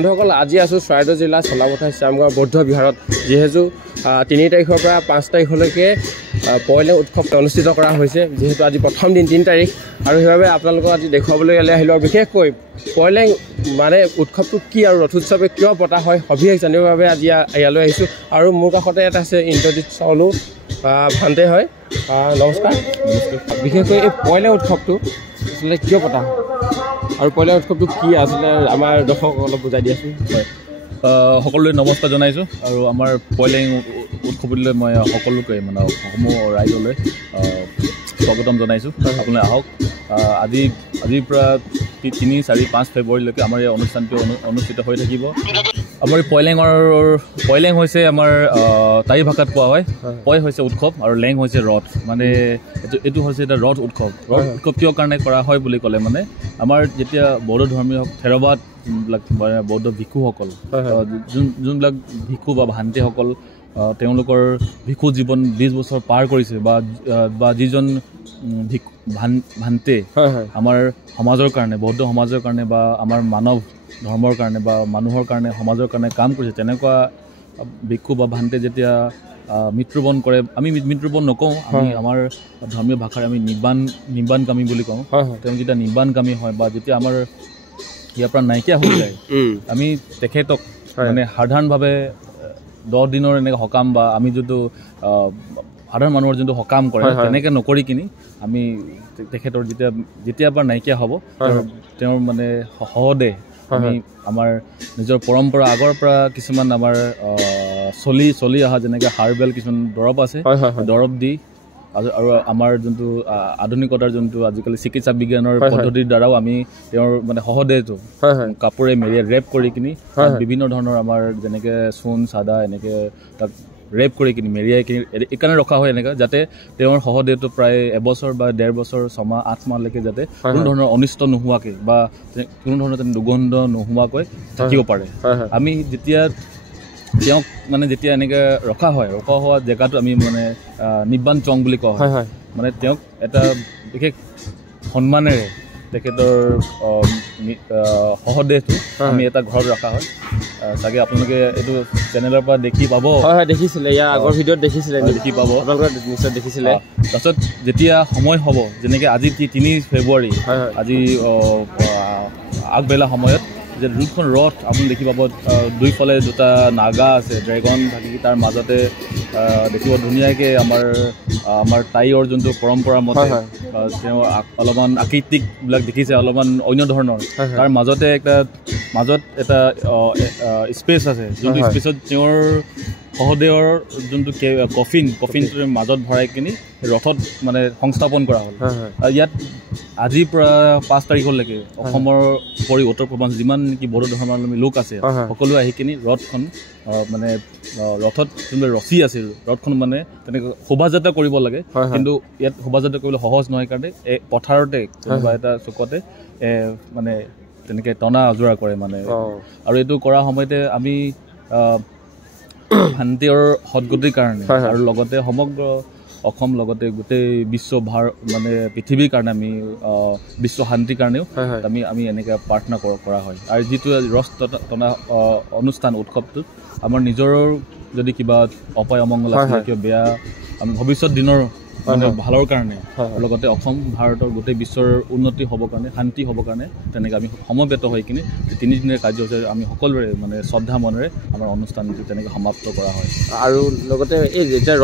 বন্ধুসকল আজি আছোঁ চৰাইদেউ জিলা চলাপথাৰ শ্যামগাঁও বৌদ্ধ বিহাৰত যিহেতু 3 তাৰিখৰ পৰা 5 তাৰিখলৈকে পয়লেং উৎসৱ অনুষ্ঠিত কৰা হৈছে যিহেতু আজি প্ৰথম দিন 3 তাৰিখ আৰু সেইবাবে আপোনালোকক আজি দেখুৱাবলৈ আহিলোঁ আৰু বিশেষকৈ পয়লেং মানে উৎসৱটো কি আৰু ৰথ উৎসৱে কিয় পতা হয় সবিশেষ জানিবৰ বাবে আজি ইয়ালৈ আহিছোঁ আৰু মোৰ কাষতে এটা আছে ইন্দ্ৰজিৎ চাউলু ভান্তে হয় নমস্কাৰ বিশেষকৈ এই পয়লেং উৎসৱটো আসলে কিয় পতা হয় আৰু পয়লেং উৎসৱটো কি আসলে আমাৰ দৰ্শকক অলপ বুজাই দিয়াচোন হয় সকলোৱে নমস্কাৰ জনাইছোঁ আৰু আমাৰ পয়লেং উৎসৱলৈ মই সকলোকে মানে সমূহ ৰাইজলৈ স্বাগতম জনাইছোঁ আপোনালোকে আহক আজিৰ পৰা 3, 4, 5 ফেব্ৰুৱাৰীলৈকে আমাৰ এই অনুষ্ঠানটো অনুষ্ঠিত হৈ থাকিব আমাৰ পয়লেং হৈছে আমাৰ টাই ভাষাত কোৱা হয় পয় হৈছে উৎসৱ আৰু লেং হৈছে ৰথ মানে এইটো হৈছে এটা ৰথ উৎসৱ কিয় কাৰণে কৰা হয় বুলি ক'লে মানে আমাৰ যেতিয়া বৌদ্ধ ধৰ্মীয় থেৰবাদ যোনবিলাক বৌদ্ধ ভিক্ষুসকল যোনবিলাক ভিক্ষু বা ভান্তেসকল তেওঁলোকৰ ভিক্ষু জীৱন 20 বছৰ পাৰ কৰিছে বা যিজন ভান্তে আমাৰ সমাজৰ কাৰণে বৌদ্ধ সমাজৰ কাৰণে বা আমাৰ মানৱ ধৰ্মৰ কাৰণে বা মানুহৰ কাৰণে সমাজৰ কাৰণে কাম কৰিছে তেনেকুৱা ভিক্ষু বা ভান্তে যেতিয়া মৃত্যুবৰণ কৰে আমি মৃত্যুবৰণ নকওঁ আমি আমাৰ ধৰ্মীয় ভাষাৰে আমি নিৰ্বাণকামী বুলি কওঁ তেওঁ যেতিয়া নিৰ্বাণকামী হয় বা যেতিয়া আমাৰ ইয়াৰ পৰা নাইকিয়া হৈ যায় আমি তেখেতক মানে সাধাৰণভাৱে 10 দিনৰ এনেকৈ সকাম বা আমি যোনটো সাধাৰণ মানুহৰ যোনটো সকাম কৰে তেনেকৈ নকৰি কিনি আমি তেখেতৰ যেতিয়া পৰা নাইকিয়া হ'ব তেওঁৰ মানে সহদেহ আমি আমাৰ নিজৰ পৰম্পৰা আগৰ পৰা কিছুমান আমাৰ চলি অহা যেনেকৈ হাৰ্বেল কিছুমান দৰৱ আছে দৰৱ দি আৰু আমাৰ যোনটো আধুনিকতাৰ যোনটো আজিকালি চিকিৎসা বিজ্ঞানৰ পদ্ধতিৰ দ্বাৰাও আমি তেওঁৰ মানে সহদেহটো কাপোৰে মেৰিয়াই ৰেপ কৰি কিনি বিভিন্ন ধৰণৰ আমাৰ যেনেকৈ চূণ চাদা এনেকৈ তাক ৰেপ কৰি কিনি মেৰিয়াই কিনি এইকাৰণে ৰখা হয় এনেকৈ যাতে তেওঁৰ সহদেহটো প্ৰায় 1 বছৰ বা 1.5 বছৰ 6 মাহ 8 মাহলৈকে যাতে কোনো ধৰণৰ অনিষ্ট নোহোৱাকৈ বা কোনো ধৰণৰ দুৰ্গন্ধ নোহোৱাকৈ থাকিব পাৰে আমি যেতিয়া তেওঁক মানে যেতিয়া এনেকৈ ৰখা হোৱা জেগাটো আমি মানে নিৰ্বাণ চং বুলি কোৱা হয় মানে তেওঁক এটা বিশেষ সন্মানেৰে তেখেতৰ সহদেহটো আমি এটা ঘৰত ৰখা হয় চাগে আপোনালোকে এইটো চেনেলৰ পৰা দেখি পাব হয় দেখিছিলে ইয়াৰ আগৰ ভিডিঅ'ত দেখিছিলে দেখি পাব আপোনালোকে নিশ্চয় দেখিছিলে তাৰপিছত যেতিয়া সময় হ'ব যেনেকৈ আজি 3 ফেব্ৰুৱাৰী আজি আগবেলা সময়ত যে যোনখন ৰথ আপুনি দেখি পাব দুইফালে দুটা নাগা আছে ড্ৰেগন থাকি তাৰ মাজতে দেখিব ধুনীয়াকৈ আমাৰ টাইৰ যোনটো পৰম্পৰা মতে তেওঁ অলপমান আকৃতিকবিলাক দেখিছে অলপমান অন্য ধৰণৰ তাৰ মাজত এটা স্পেচ আছে যোনটো স্পেচত তেওঁৰ সহদেহৰ যোনটো কফিনটোৰ মাজত ভৰাই কিনি ৰথত মানে সংস্থাপন কৰা হ'ল ইয়াত আজিৰ পৰা 5 তাৰিখলৈকে অসমৰ উপৰি উত্তৰ পূৰ্বাঞ্চল যিমান নেকি বৌদ্ধ ধৰ্মাৱলম্বী লোক আছে সকলোৱে আহি কিনি ৰথখন মানে ৰথত যোনবিলাক ৰছী আছিল ৰথখন মানে তেনেকৈ শোভাযাত্ৰা কৰিব লাগে কিন্তু ইয়াত শোভাযাত্ৰা কৰিবলৈ সহজ নহয় কাৰণে পথাৰতে কোনোবা এটা চুকতে মানে তেনেকৈ টনা আজোৰা কৰে মানে আৰু এইটো কৰা সময়তে আমি শান্তিৰ সদগতিৰ কাৰণে আৰু লগতে সমগ্ৰ অসম লগতে গোটেই মানে পৃথিৱীৰ কাৰণে আমি বিশ্ব শান্তিৰ কাৰণেও আমি এনেকৈ প্ৰাৰ্থনা কৰা হয় আৰু যিটো ৰথ টনা অনুষ্ঠান উৎসৱটোত আমাৰ নিজৰ যদি কিবা অপায় অমংগল আছে কিবা বেয়া আমি ভৱিষ্যত দিনৰ মানে ভালৰ কাৰণে লগতে অসম ভাৰতৰ গোটেই বিশ্বৰ উন্নতি হ'বৰ কাৰণে শান্তি হ'বৰ কাৰণে তেনেকৈ আমি সমবেত হৈ কিনি 3 দিনীয়া কাৰ্যসূচী আমি সকলোৰে মানে শ্ৰদ্ধা মনেৰে আমাৰ অনুষ্ঠানটো তেনেকৈ সমাপ্ত কৰা হয় আৰু লগতে এই যেতিয়া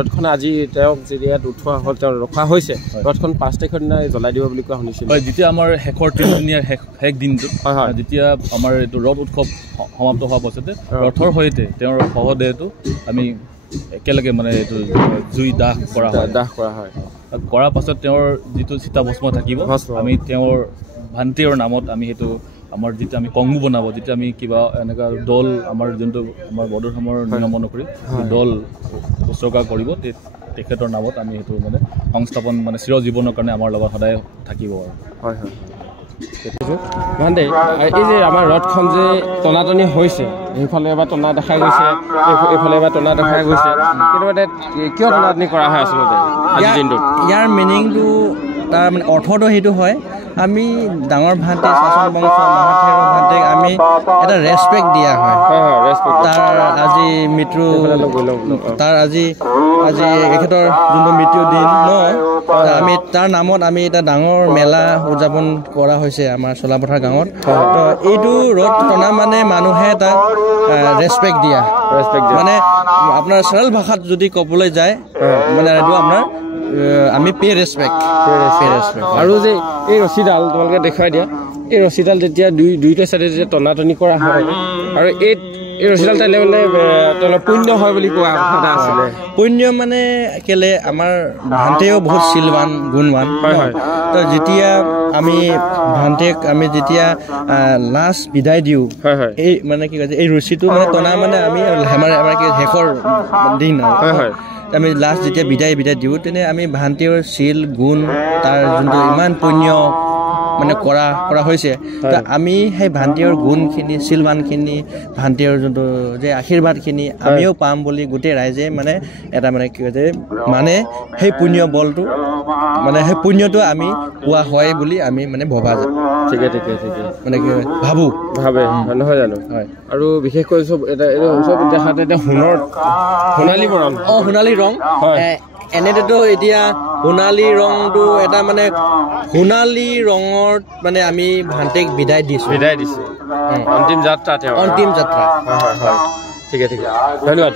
ৰথখন আজি তেওঁক যেতিয়া উঠোৱা হ'ল তেওঁ ৰখা হৈছে ৰথখন 5 তাৰিখৰ দিনা জ্বলাই দিব বুলি কোৱা শুনিছিলোঁ হয় যেতিয়া আমাৰ শেষৰ 3 দিনীয়া শেষ দিনটোত যেতিয়া আমাৰ এইটো ৰথ উৎসৱ সমাপ্ত হোৱাৰ পাছতে ৰথৰ সৈতে তেওঁৰ সহদেহটো আমি একেলগে মানে এইটো জুই দাহ কৰা হয় কৰাৰ পাছত তেওঁৰ যিটো চিতাভস্ম থাকিব আমি তেওঁৰ ভান্তিৰ নামত আমি সেইটো আমাৰ যিটো আমি কংগু বনাব যেতিয়া আমি কিবা এনেকুৱা দল আমাৰ যোনটো আমাৰ বৌদ্ধ ধৰ্মৰ নিয়ম অনুসৰি দল উৎসৰ্গা কৰিব তেখেতৰ নামত আমি সেইটো মানে সংস্থাপন মানে চিৰজীৱনৰ কাৰণে আমাৰ লগত সদায় থাকিব আৰু ভান্তে এই যে আমাৰ ৰথখন যে টনাটনি হৈছে এইফালে এবাৰ টনা দেখা গৈছে এইফালে এবাৰ টনা দেখা গৈছে কিন্তু মানে কিয় টনাটনি কৰা হয় আচলতে আজিৰ দিনটোত ইয়াৰ মিনিংটো তাৰ মানে অৰ্থটো সেইটো হয় আমি ডাঙৰ ভান্তে শাসন বংশ মহাথেৰ ভান্তেক আমি এটা ৰেছপেক্ট দিয়া হয় তাৰ আজি মৃত্যু তাৰ আজি এখেতৰ যোনটো মৃত্যু দিন ন আমি তাৰ নামত আমি এটা ডাঙৰ মেলা উদযাপন কৰা হৈছে আমাৰ চলাপথাৰ গাঁৱত তো এইটো ৰথ টনা মানে মানুহে তাক ৰেছপেক্ট দিয়া মানে আপোনাৰ সৰল ভাষাত যদি ক'বলৈ যায় মানে এইটো আপোনাৰ আমি পে ৰেছপেক্ট আৰু যে এই ৰছীডাল তোমালোকে দেখুৱাই দিয়া এই ৰছীডাল যেতিয়া দুইটা চাইডে যেতিয়া টনাটনি কৰা হয় আৰু এই ৰছীডাল টানিলে মানে তলৰ পুণ্য হয় বুলি কোৱা কথা আছিলে পুণ্য মানে কেলে আমাৰ ভান্তেও বহুত শিলৱান গুণৱান তো যেতিয়া আমি ভান্তেক আমি যেতিয়া লাষ্ট বিদায় দিওঁ এই মানে কি কৈছে এই ৰছীটো মানে টনা মানে আমি আমাৰ কি শেষৰ দিন আমি লাষ্ট যেতিয়া বিদায় দিওঁ তেনে আমি ভান্তেৰ শিল গুণ তাৰ যোনটো ইমান পুণ্য মানে কৰা হৈছে আমি সেই ভান্তেৰ গুণখিনি শিলৱানখিনি ভান্তেৰ যোনটো যে আশীৰ্বাদখিনি আমিও পাম বুলি গোটেই ৰাইজে মানে এটা মানে কি কৈছে মানে সেই পুণ্য বলটো মানে সেই পুণ্যটো আমি পোৱা হয় বুলি আমি মানে ভবা যায় ঠিকে মানে কি ভাবে নহয় জানো হয় আৰু বিশেষকৈ চব চব দেখাতে এতিয়া সোণালী বৰণ সোণালী ৰং এনেতেতো এতিয়া সোণালী ৰংটো এটা মানে সোণালী ৰঙত মানে আমি ভান্তেক বিদায় দিছো অন্তিম যাত্ৰা হয় ঠিকে ধন্যবাদ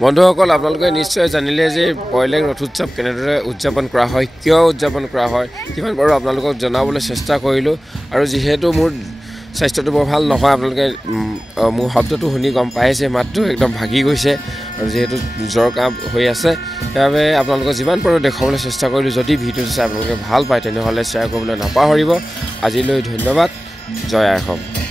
বন্ধুসকল আপোনালোকে নিশ্চয় জানিলে যে পয়লেং ৰথোৎসৱ কেনেদৰে উদযাপন কৰা হয় কিয় উদযাপন কৰা হয় যিমান পাৰোঁ আপোনালোকক জনাবলৈ চেষ্টা কৰিলোঁ আৰু যিহেতু মোৰ স্বাস্থ্যটো বৰ ভাল নহয় আপোনালোকে মোৰ শব্দটো শুনি গম পাইছে মাতটো একদম ভাগি গৈছে আৰু যিহেতু জ্বৰ কাহ হৈ আছে সেইবাবে আপোনালোকক যিমান পাৰোঁ দেখুৱাবলৈ চেষ্টা কৰিলোঁ যদি ভিডিঅ'টো চাই আপোনালোকে ভাল পায় তেনেহ'লে শ্বেয়াৰ কৰিবলৈ নাপাহৰিব আজিলৈ ধন্যবাদ জয় আই অসম